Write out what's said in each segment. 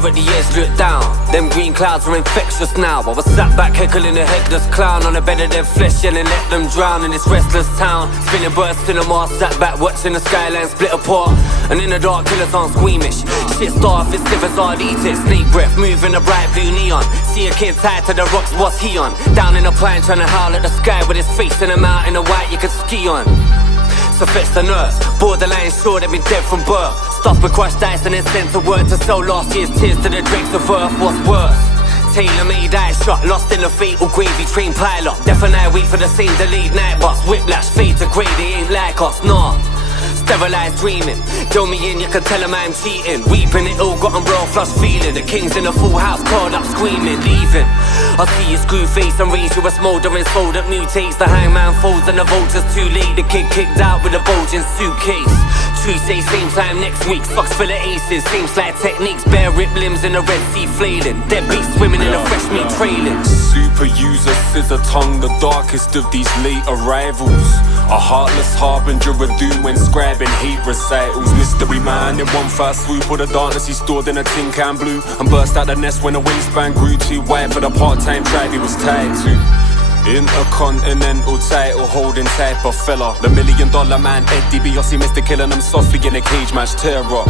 bar at the edge looked down. Them green clouds were infectious now. I was sat back heckling a headless clown on a bed of their flesh, yelling let them drown in this restless town. Spinning birds cinema, sat back watching the skyline split apart. And in the dark killers aren't squeamish. Shit starved, it's stiff as hard eat it. Snake breath, moving a bright blue neon. See a kid tied to the rocks, what's he on? Down in a pine trying to howl at the sky with his face in a mountain of white you could ski on. So fetch the nurse, borderline sure they've been dead from birth. Stuffed with crushed ice and then sent to work to sell last year's tears to the dregs of earth. What's worse? Tailor-made eye shot, lost in a fatal gravy train pilot. Death and I wait for the same delayed night bus. Whiplash, fade to grey, they ain't like us, nah. Sterilized dreaming, throw me in, you can tell them I'm cheating. Weeping, it all got real flush feeling. The king's in a full house, called up screaming, leaving. I see your screw face and raise you a smouldering soul that mutates. The hangman folds and the vulture's too late. The kid kicked out with a bulging suitcase. True say same time next week, socks full of aces. Same slight techniques, bare ripped limbs in the Red Sea flailing. Dead beats swimming in the fresh meat trailing. Super user, scissor tongue, the darkest of these late arrivals. A heartless harbinger of doom when scribing hate recitals. Mystery man in one fast swoop with the darkness he stored in a tin can blue, and burst out the nest when the wingspan grew too wide for the part-time tribe he was tied to. Intercontinental title holding type of fella. The $1 million man Eddie Biossi Mr. killing them softly in a cage match terror.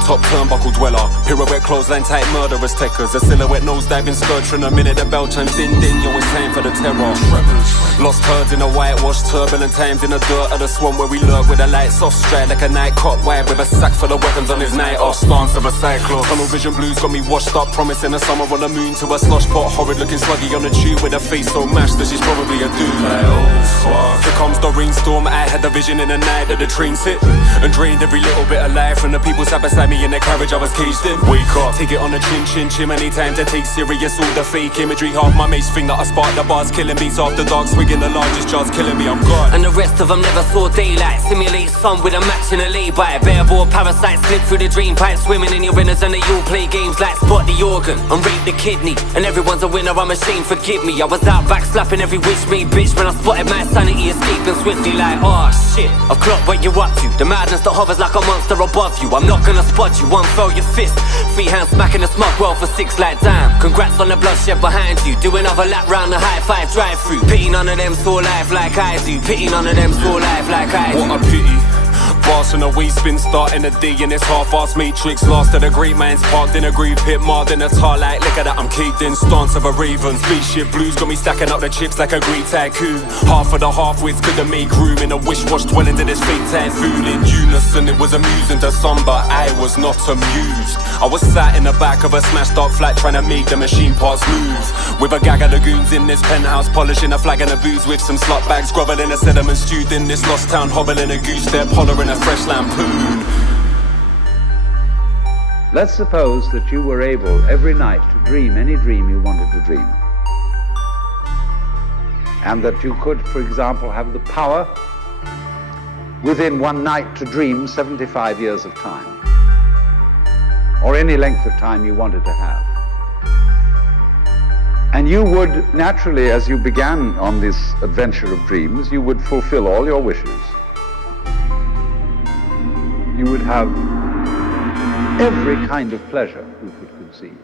Top turnbuckle dweller, pirouette clothesline type murderous techers. A silhouette nosediving scourge from the minute the bell chimes ding ding, yo, it's time for the terror. Lost herds in a whitewash, turbulent times in the dirt of the swamp where we lurk with the lights off, straight like a night cop wide with a sack full of weapons on his night off. Stance of a cyclone, tunnel vision blues got me washed up, promising a summer on the moon to a slush pot. Horrid looking sluggy on the tube with a face so mashed that she's probably a dude. Like, oh fuck. Here comes the rainstorm, I had the vision in the night that the trains hit and drained every little bit of life from the people sat beside me in the carriage I was caged in. Wake up, take it on the chin chin chimney time to take serious all the fake imagery. Half my mates think that I sparked the bars, killing beats after dark, swigging the largest jars, killing me, I'm gone. And the rest of them never saw daylight. Simulate sun with a match in a lay-by. Bare-bore parasites slip through the drain pipe, swimming in your inners, and they all play games like spot the organ and rape the kidney. And everyone's a winner, I'm ashamed, forgive me. I was out back slapping every witch made bitch when I spotted my sanity escaping swiftly like, oh shit, I've clocked what you're up to. The madness that hovers like a monster above you. I'm not gonna spot you, one fell your fist. Free hands smacking the smug well for 6 like damn. Congrats on the bloodshed behind you. Do another lap round the high five drive through. Pity none of them saw life like I do. Pity none of them saw life like I do. What a pity. Bars from the waist spin, starting the day in this half-assed matrix. Last of the great minds parked in a grave pit, marred in a tar like liquor that I'm caked in. Stance of a raven, spaceship blues got me stacking up the chips like a great tycoon. Half of the half-wits couldn't make room in a wish-wash dwelling to this fake typhoon. In unison it was amusing to some, but I was not amused. I was sat in the back of a smashed up flat trying to make the machine parts move, with a gag of the goons in this penthouse, polishing a flag and a booze with some slut bags, groveling a sediment stewed in this lost town, hobbling a goose step, hollering a fresh lampoon. Let's suppose that you were able every night to dream any dream you wanted to dream, and that you could, for example, have the power within one night to dream 75 years of time, or any length of time you wanted to have. And you would naturally, as you began on this adventure of dreams, you would fulfill all your wishes. You would have every kind of pleasure you could conceive.